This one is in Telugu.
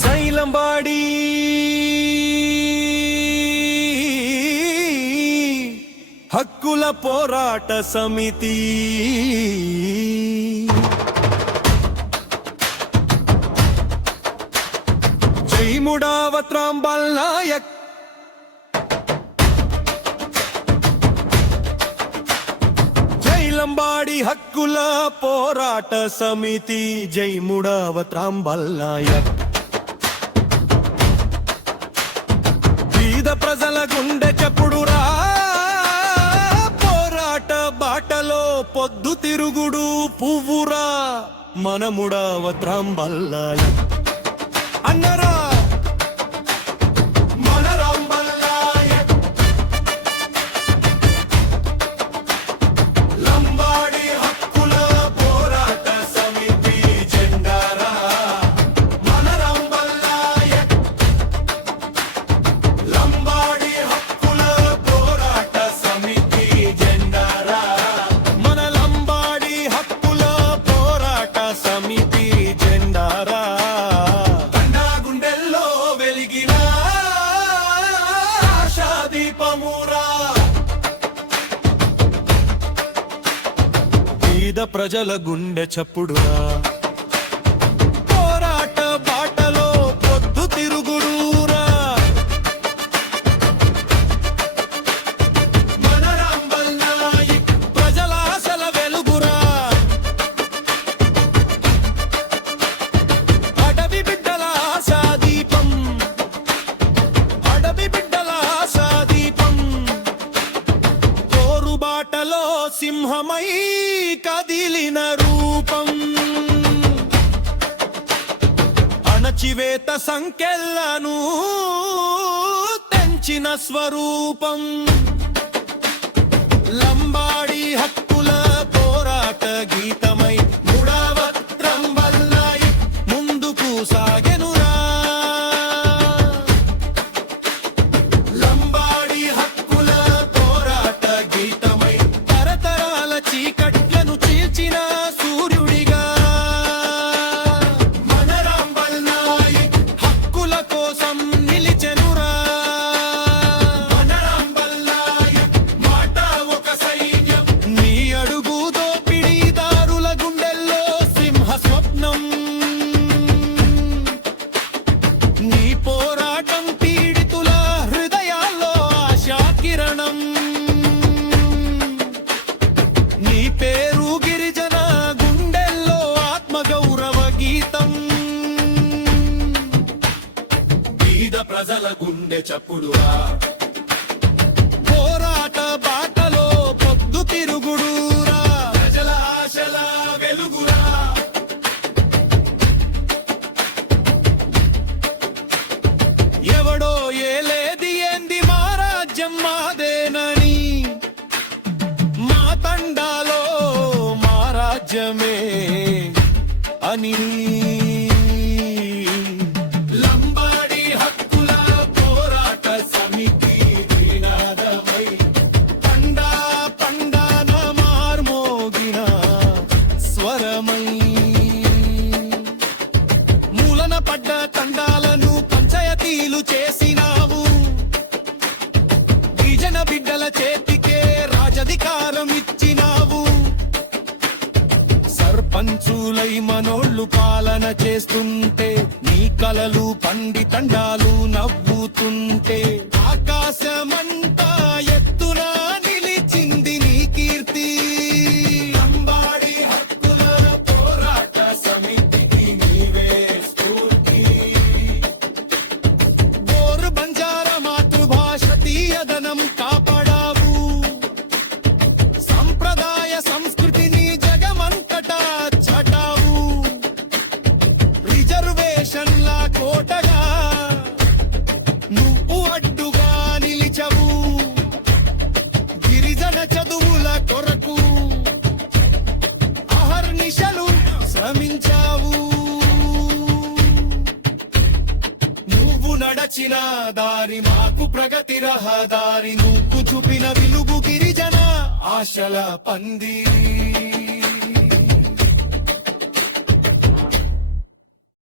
జైలంబాడి హక్కుల పోరాట సమితి జై ముడావత్ రాంబాల్ నాయక్ జైలంబాడి హక్కుల పోరాట సమితి జై ముడావత్ రాంబాల్ నాయక్ ప్రజల గుండె చెప్పుడురా పోరాట బాటలో పొద్దు తిరుగుడు పువ్వురా మనముడావత్ రాంబాల్ నాయక్ అన్నరా మన రాంబాల్ నాయక్ లంబాడి హక్కుల పోరాట సమితి జెండారా మన రాంబాల్ నాయక్ లంబాడి హక్కుల పోరాట సమితి జెండారా మన లంబాడి హక్కుల పోరాట సమితి జెండారా తండా గుండెల్లో వెలిగిన ఆశాదీపమురా పేద ప్రజల గుండె చప్పుడురా పోరాట బాటలో పొద్దు తిరుగుడురా మన రాంబాల్ నాయక్ ప్రజల ఆశల వెలుగురా అడవి బిడ్డల ఆశాదీపం అడవి బిడ్డల ఆశాదీపం పోరు బాటలో సింహమై కదిలిన రూపం అణచివేత సంకెళ్లను తెంచిన స్వరూపం లంబాడి హక్కుల పోరాట గీతమై ముడావత్ రాంబాల్ నాయక్ ముందుకు సాగెనురా లంబాడి హక్కుల పోరాట గీతమై తరతరాల చీకట్లను చీల్చిన సూర్యుడిగా మన రాంబాల్ నాయక్ హక్కుల కోసం నిలిచెనురా మన రాంబాల్ నాయక్ మాట ఒక సైన్యం నీ అడుగు దోపిడీదారుల గుండెల్లో సింహ స్వప్నం నీ పోరాటం పీడితుల హృదయాల్లో ఆశా కిరణం నీ పేరు గిరిజన గుండెల్లో ఆత్మగౌరవ గీతం బీద ప్రజల గుండె చప్పుడురా పోరాట బాటలో పొద్దు తిరుగుడురా ప్రజల ఆశల వెలుగురా ఎవడో ఏలేది ఏంది మా రాజ్యం మాదేనని మా తండాలో మా రాజ్యమే అని లంబాడి హక్కుల పోరాట సమితి నినాదమై పండా పండాన మార్మోగిన స్వరమై మూలన పడ్డ తండాలను పంచాయతీలు చేసినావు గిరిజన బిడ్డల చేతికే రాజధికారం ఇచ్చినావు సర్పంచులై మనోళ్ళు పాలన చేస్తుంటే నీ కలలు పండి తండాలు నవ్వుతుంటే ఆకాశమంతా ఎత్తున నిలిచింది నీ కీర్తి లంబాడి హక్కుల పోరాట సమితికి నీవే స్ఫూర్తి గోరు బంజారా మాతృభాష తీయదనం కాపాడావు సంప్రదాయ సంస్కృతిని జగమంతటా చాటావు రిజర్వేషన్ల కోటగా నువ్వు అడ్డుగా నిలిచవు గిరిజన చదువుల కొరకు అహర్నిశలు శ్రమించావు నువ్వు నడచిన దారి మాకు ప్రగతి రహదారి నువ్వు చూపిన వెలుగు గిరిజన ఆశల పందిరి